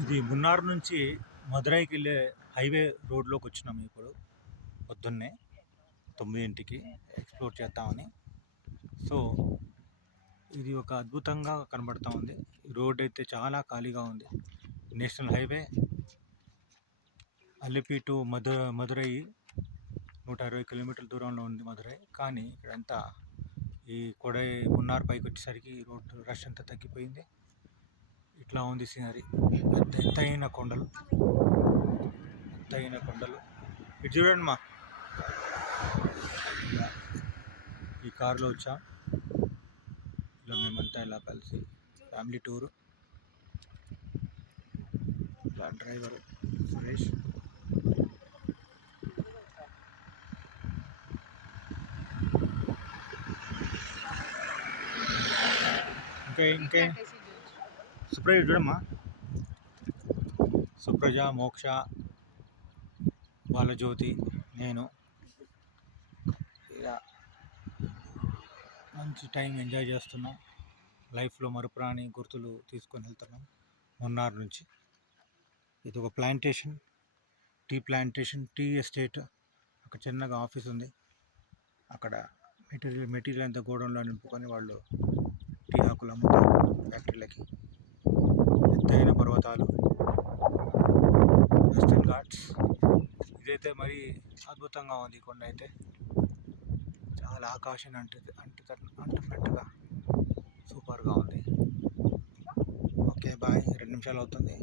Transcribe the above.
ఇది మున్నార్ నుంచి మదురైకి వెళ్ళే హైవే రోడ్లోకి వచ్చినాము ఇప్పుడు పొద్దున్నే 9కి ఎక్స్ప్లోర్ చేద్దామని. సో ఇది ఒక అద్భుతంగా కనబడతా ఉంది. రోడ్ అయితే చాలా ఖాళీగా ఉంది. National highway Alleppey to Madurai 120 కిలోమీటర్ల దూరంలో ఉంది మదురై. కానీ ఇక్కడంతా ఈ మున్నార్ పైకి వచ్చేసరికి రోడ్డు రష్ అంతా తగ్గిపోయింది. ఇట్లా ఉంది సీనరీ. ఎత్తైన కొండలు ఇటు చూడండి మా. ఈ కారులో వచ్చా, ఇలా మేమంతా ఇలా కలిసి ఫ్యామిలీ టూరు. ఇలా డ్రైవర్ సురేష్. ఇంకే సుప్రజ చూడమ్మా. సుప్రజ, మోక్ష, బాలజ్యోతి, నేను ఇలా మంచి టైం ఎంజాయ్ చేస్తున్నాం. లైఫ్లో మరుపురాని గుర్తులు తీసుకొని వెళ్తున్నాం మున్నార్ నుంచి. ఇది ఒక ప్లాంటేషన్, టీ ఎస్టేట్. అక్కడ చిన్నగా ఆఫీస్ ఉంది. అక్కడ మెటీరియల్ అంతా గోడౌన్లో నింపుకొని వాళ్ళు టీ ఆకులు అమ్ముతారు ఫ్యాక్టరీలకి. ఎత్తైన పర్వతాలు, వెస్టర్న్ ఘాట్స్. ఇదైతే మరి అద్భుతంగా ఉంది. కొండ అయితే చాలా ఆకాశాన్ని అంటున్నట్టుగా సూపర్గా ఉంది. Okay bye. 2 నిమిషాలు అవుతుంది.